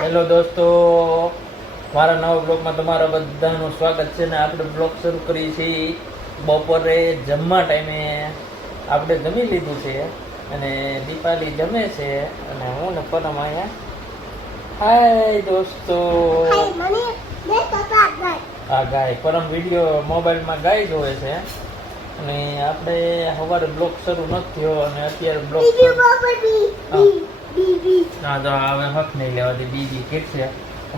Hello દોસ્તો, મારા નવા બ્લોગમાં તમારા બધાનું સ્વાગત છે. ને આપણે બ્લોગ શરૂ કરીએ છીએ બપોરે જમવા ટાઈમે. આપણે જમી લીધું છે અને દીપાલી જમે છે અને હું ને પરમ અહીંયા. હાય દોસ્તો. હા ગાય. પરમ વિડીયો મોબાઈલમાં ગાય જોવે છે અને આપણે સવારે બ્લોગ શરૂ નથી થયો અને અત્યારે બ્લોગ ના તો હવે હક નહીં લેવાથી બીજી કે છે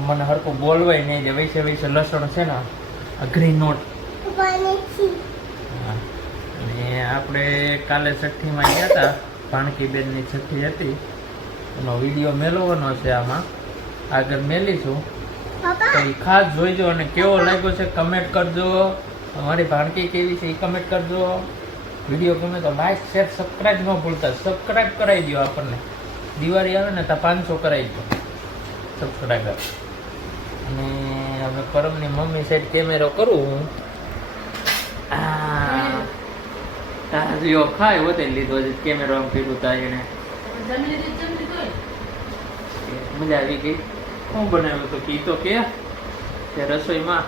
મને હરખું બોલવાય નહીં દે. વૈસે વૈસે લસણ છે ને ગ્રીન નોટ. અને આપણે કાલે છઠ્ઠીમાં ગયા હતા, ભાણકી બેનની છઠ્ઠી હતી, એનો વિડીયો મેળવવાનો છે. આમાં આગળ મેલીશું તો એ ખાસ જોઈજો અને કેવો લાગ્યો છે કમેન્ટ કરજો. અમારી ભાણકી કેવી છે એ કમેન્ટ કરજો. વિડીયો ગમે તો લાઈક શેર સબસ્ક્રાઈબ ન ભૂલતા. સબસ્ક્રાઈબ કરાવી દો. આપણને દિવાળી આવે ને તો 500 કરાવી દો સબસ્ક્રાઈબર. અને હવે પરમની મમ્મી સાઈડ કેમેરો કરું હું. તારીઓ ખાય હોતે લીધો છે કેમેરો આમ કર્યું તા એને. મજા આવી ગઈ. શું બનાવ્યું તો કી તો કે રસોઈમાં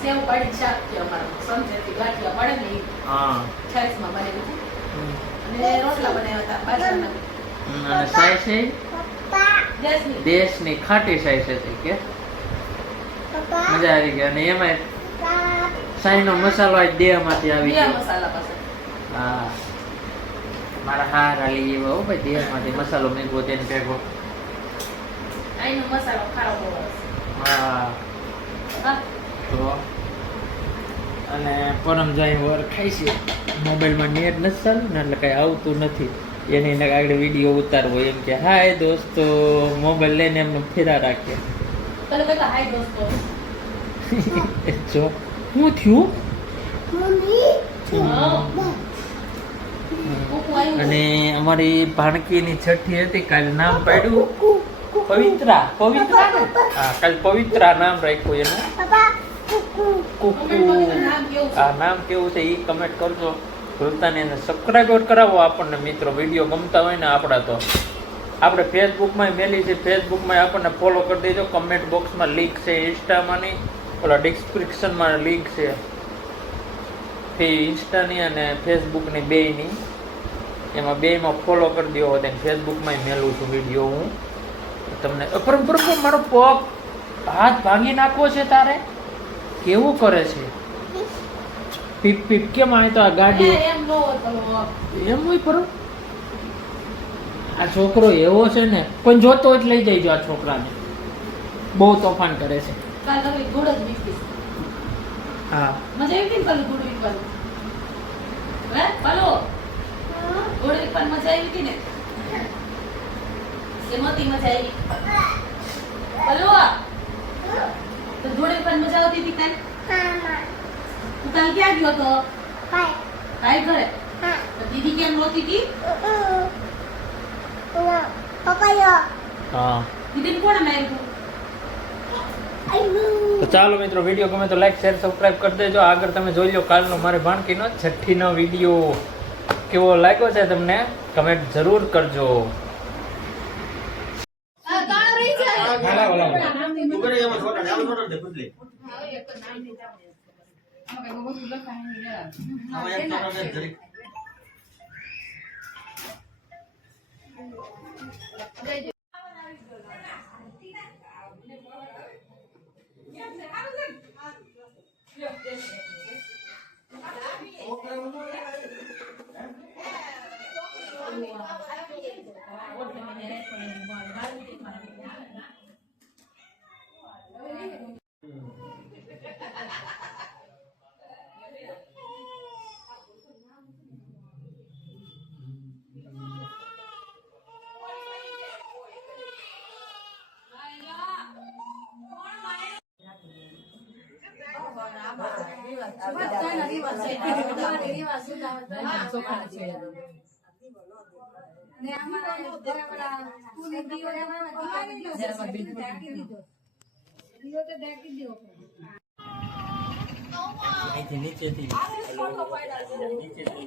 સેવ પાડી શાક છે અમારું. સમજેથી ગાંઠિયા પાડે ને હા છાશમાં બનાવી હતી અને રોટલા બનાવ્યા હતા બાજરાના. અને સાય છે દેશની દેશની ખાટી સાય છે કે મજા આવી ગઈ. અને એમાં સાઈનો મસાલો આજ દેહમાંથી આવી બે ગયો. મસાલા પાસે હા મારા હારા લઈ એવા હો ભાઈ. દેહમાંથી મસાલો મેંગો તેને ભેગો. આઈનો મસાલો ખારો બહુ હશે. હા હા તો અને પરમ જાય વર ખાઈ છે. મોબાઈલમાં નેટ નથી ચાલુ ને એટલે કાંઈ આવતું નથી. એની આગળ વિડીયો ઉતારવો એમ કે હાય દોસ્તો, મોબાઈલ લઈને એમને ફેરા રાખે. તને કહેતા હાય દોસ્તો. જો શું થયું. કુકુ આવ્યું. અને અમારી ભાણકીની છઠ્ઠી હતી. કાલે નામ પાડ્યું પવિત્રા. પવિત્રા ને હા, કાલે પવિત્રા નામ રાખ્યું એનું. કુકુ. નામ કેવું છે? આ નામ કેવું છે એ કમેન્ટ કરજો ભૂલતા નહીં. અને સબસ્ક્રાઈબર કરાવો આપણને મિત્રો. વિડીયો ગમતા હોય ને આપણા તો આપણે ફેસબુકમાં મેલી છે. ફેસબુકમાં આપણને ફોલો કરી દેજો. કમેન્ટ બોક્સમાં લિંક છે ઇન્સ્ટામાંની, ઓલા ડિસ્ક્રિપ્શનમાં લિંક છે ઇન્સ્ટાની અને ફેસબુકની બેયની. એમાં બેયમાં ફોલો કરી દો. તેને ફેસબુકમાં મેલું છું વિડીયો હું તમને. પરમ મારો પગ હાથ ભાંગી નાખવો છે તારે. કેવું કરે છે પીપ પીપ. કેમ આવે તો આ ગાડી એમ નો હતો. એમ હોય પરમ. આ છોકરો એવો છે ને, પણ જોતો જ લઈ જઈજો આ છોકરાને. બહુ તોફાન કરે છે. કાલ તમે ગુડ જ વીકતી. હા મજા આવી હતી ને કાલ ગુડ વીકવાનું. હે પાલો ગુડ વીકવાન મજા આવી હતી ને. સેમતી મજા આવી. પાલો તો ગુડ વીકવાન મજા આવતી હતી કાલ. તું કાલ ક્યાં ગયો તો? કાઈ ઘરે. તો દીદી કેમ રોતી હતી? હા દીદીને કોણે માર્યું? તો ચાલો મિત્રો, વિડીયો ગમે તો લાઈક શેર સબસ્ક્રાઇબ કરી દેજો. આગળ તમે જોઈ લો કાલનો મારી ભાણકીનો છઠ્ઠીનો વિડીયો કેવો લાગ્યો છે તમને કમેન્ટ જરૂર કરજો.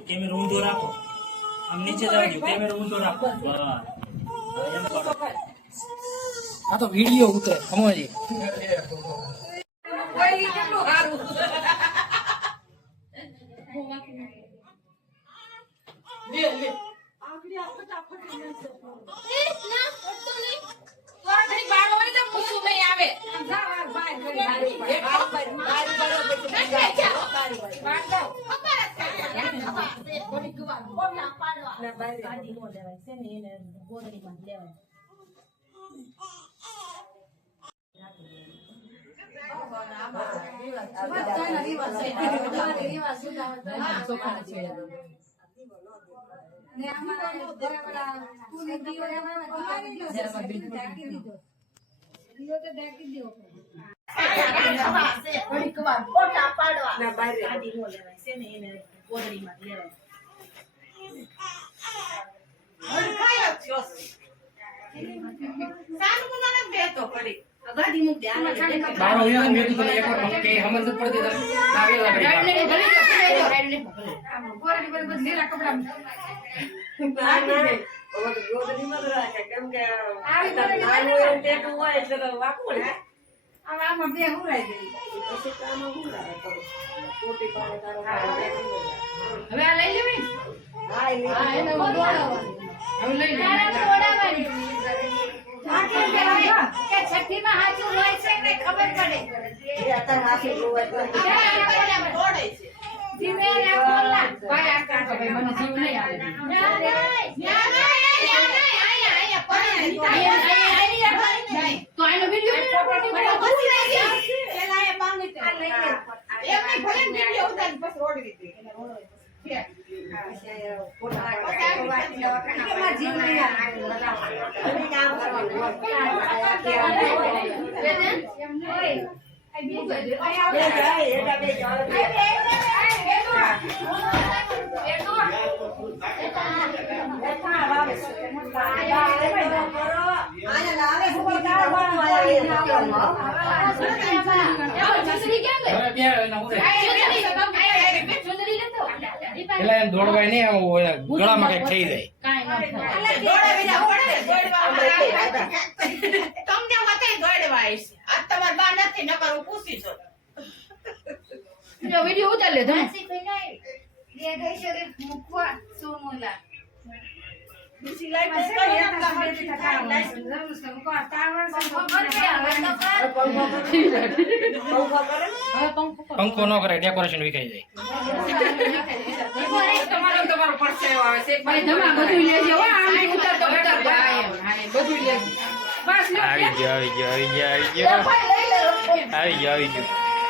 કેમેરો ઊંધો રાખો. આમ નીચે જાવ. કેમેરો ઊંધો રાખો. બસ એમ કરો. આ તો વિડીયો ઉતરે સમજી બારો હોય ને મેં તો એક વાર કે હમન તો પડતી લાગેલા પેલા એમ દોડવાય નહીં આમ ગળામાં કઈક થઈ જાય વિડીયો ઉતાર લે તમે પંખો ન કરે ડેકોરેશન વિખાઈ જાય આવી ગયો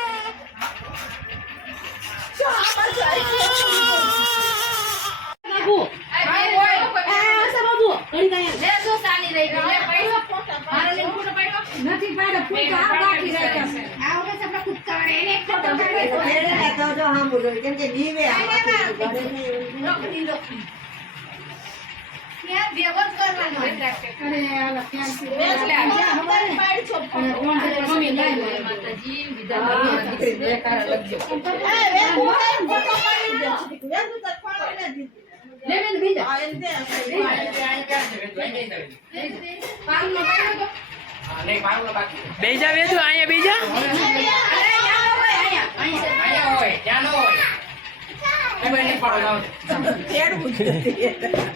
બેજા વેદુ અહીંયા બેજા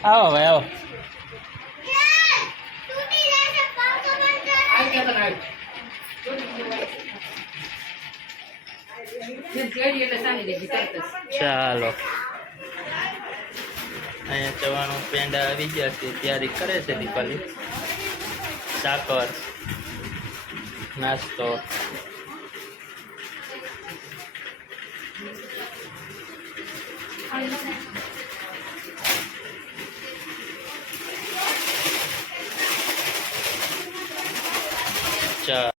આવો ભાઈ આવો ચાલો અહીંયા ચવાણું પેંડા આવી ગયા છે તૈયારી કરે છે દીપાલી સાકર નાસ્તો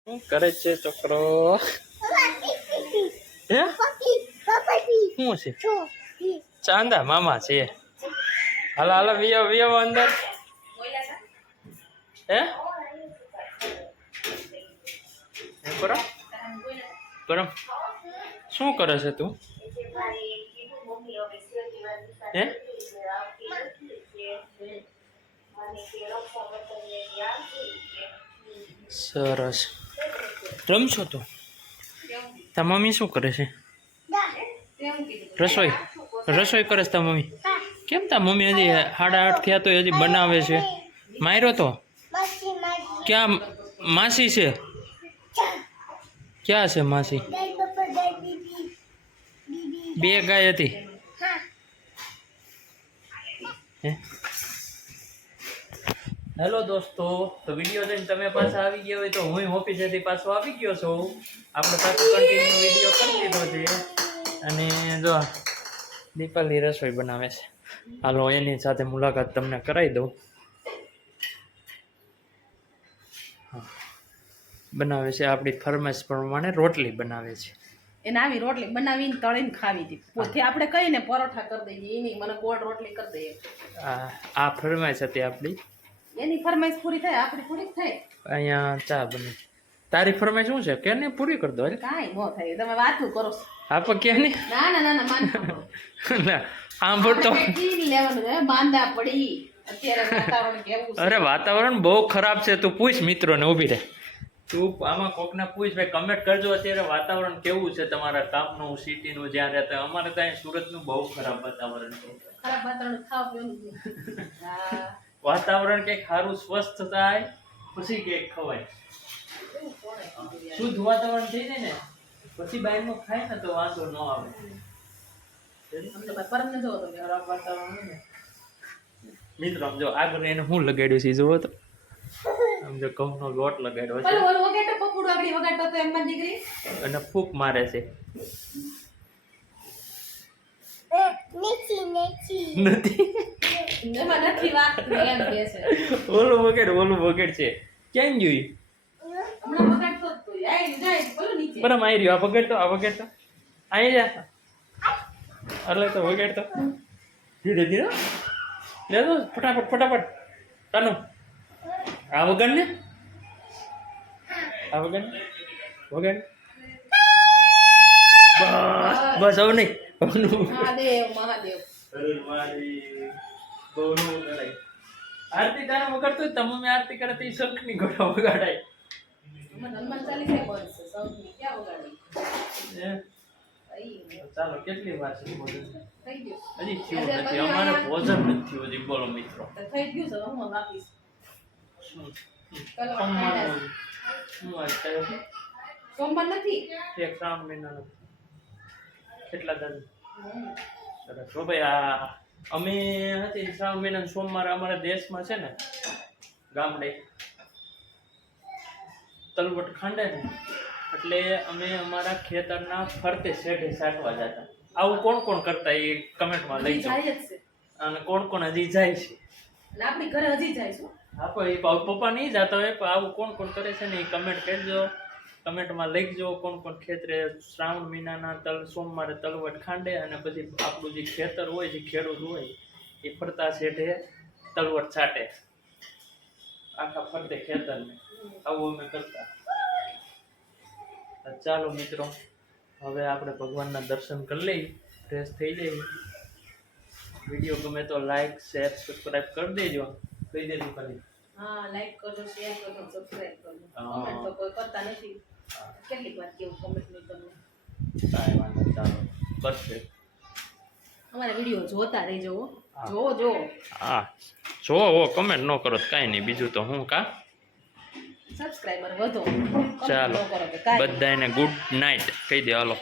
શું કરે છે છોકરો હે શું છે ચાંદા મામા છે હાલો હાલો વિયો વિયો અંદર હે પરમ પરમ શું કરે છે તું હે સરસ રમશો તો તા મમ્મી શું કરે છે રસોઈ કરે છે તા મમ્મી કેમ તા મમ્મી હજી 8:30 થયા તો હજી બનાવે છે માર્યો તો ક્યાં માસી છે ક્યાં છે માસી બે ગાય હતી હેલો દોસ્તો તો વિડીયો જોઈને તમે પાછા આવી ગયા હોય તો હું ઓફિસેથી પાછો આવી ગયો છું આપણે પાછું કન્ટિન્યુ વિડીયો કરી દીધો છે અને જો દીપાલી રસોઈ બનાવે છે હાલો એની સાથે મુલાકાત તમને કરાવી દઉં બનાવે છે આપણી ફરમાઈશ પ્રમાણે રોટલી બનાવે છે એને આવી રોટલી બનાવીને તળીને ખાવી હતી પોતે આપણે કહીને પરોઠા કરી દઈએ એની મને ગોળ રોટલી કરી દઈએ આ ફરમાઈશ હતી આપણી એની ફરમાઈશ પૂરી થાય આપણી પૂરી થાય અહીંયા ચા બને તારી ફરમાઈશ શું છે કે ને પૂરી કરી દો કાંઈ ન થાય તમે વાતું કરો હા પણ કે નહીં ના ના ના ના માન સાંભળતો લેવાનું છે માંદા પડી અત્યારે વાતાવરણ કેવું છે અરે વાતાવરણ બહુ ખરાબ છે તું પૂછ મિત્રોને ઊભી રહે તું આમાં કોકને પૂછ ભાઈ કમેન્ટ કરજો અત્યારે વાતાવરણ કેવું છે તમારા ગામનું સિટીનું જ્યાં રહેતા હોય અમારે ત્યાં સુરતનું બહુ ખરાબ વાતાવરણ છે ખરાબ વાતાવરણ ખાવા પીવાનું હા વાતાવરણ કંઈક સારું સ્વસ્થ થાય પછી કંઈક ખવાય શુદ્ધ વાતાવરણ થઈ જાય ને પછી બહારનું ખાય ને તો વાંધો ન આવે પરમને જોવો તમે ખરાબ વાતાવરણ હોય ને મિત્રો આમ જો આગળ એને હું લગાડ્યું છે જોવો તો આમ જો ઘઉંનો લોટ લગાડ્યો છે ઓલો વગાડતો પપુડો આગળ વગાડતો તો એમ માં દીકરી અને ફૂંક મારે છે નથી એમાં નથી વાત એમ કે છે ઓલું વગેડ છે ક્યાં જોઈ હમણાં વગાડતો જ તો આઈ જાય બોલો નીચે બરાબર આવી રહ્યો આ વગેડ તો આવી જા એટલે તો વગેડ તો ધીરે ધીરે લે તો ફટાફટ તાનું આ વગર ને વગર બસ હવે નહીં મહાદેવ આરતી તારા વગર તો તમે આરતી કરે તો શંખ ની ઘોડા વગાડાય હનુમાન ચાલીસા બોલશે સૌની ક્યાં વગાડી ચાલો કેટલી વાર છે થઈ ગયું હજી થયું નથી અમારે ભોજન નથી થયું હજી બોલો મિત્રો તો થઈ ગયું છે હું વાપીશ સોમવાર નથી એક શ્રાવણ મહિનાનો કેટલા દાદા સરસ હો ભાઈ આ અમે હતી શ્રાવણ મહિનાનો સોમવાર અમારા દેશમાં છે ને ગામડે તલવટ ખાંડે ને એટલે અમે અમારા ખેતરના ફરતે શેઢે સાટવા જતા આવું કોણ કોણ કરતા એ કમેન્ટમાં લઈ જાઓ જાય જ છે અને કોણ કોણ હજી જાય છે અને આપણી ઘરે હજી જાય છે હા પણ એ પપ્પા નહીં જતા હોય પણ આવું કોણ કોણ કરે છે ને એ કમેન્ટ કરજો કમેન્ટમાં લખજો કોણ કોણ ખેતરે શ્રાવણ મહિનાના સોમવારે તલવટ ખાંડે અને પછી આપણું જે ખેતર હોય જે ખેડૂત હોય એ ફરતા શેઠે તલવટ છાંટે આખા ફરતે ખેતરને આવું અમે કરતા ચાલો મિત્રો હવે આપણે ભગવાનના દર્શન કરી લઈએ ફ્રેશ થઈ જઈએ વિડીયો ગમે તો લાઈક શેર સબસ્ક્રાઈબ કરી દેજો કહી દેજો ખાલી હા લાઈક કરજો શેર કરજો સબસ્ક્રાઇબ કરજો કમેન્ટ તો કોઈ કરતા નથી કેટલીક વાર કેવું કમેન્ટ નહીં તમને કાંઈ વાંધો ચાલો કરશે અમારા વિડીયો જોતા રહેજો જો હા જો કમેન્ટ ન કરો તો કાંઈ નહીં બીજું તો હું કા સબસ્ક્રાઇબર વધો ચાલો કરો કે કાંઈ બધાને ગુડ નાઇટ કહી દે હાલો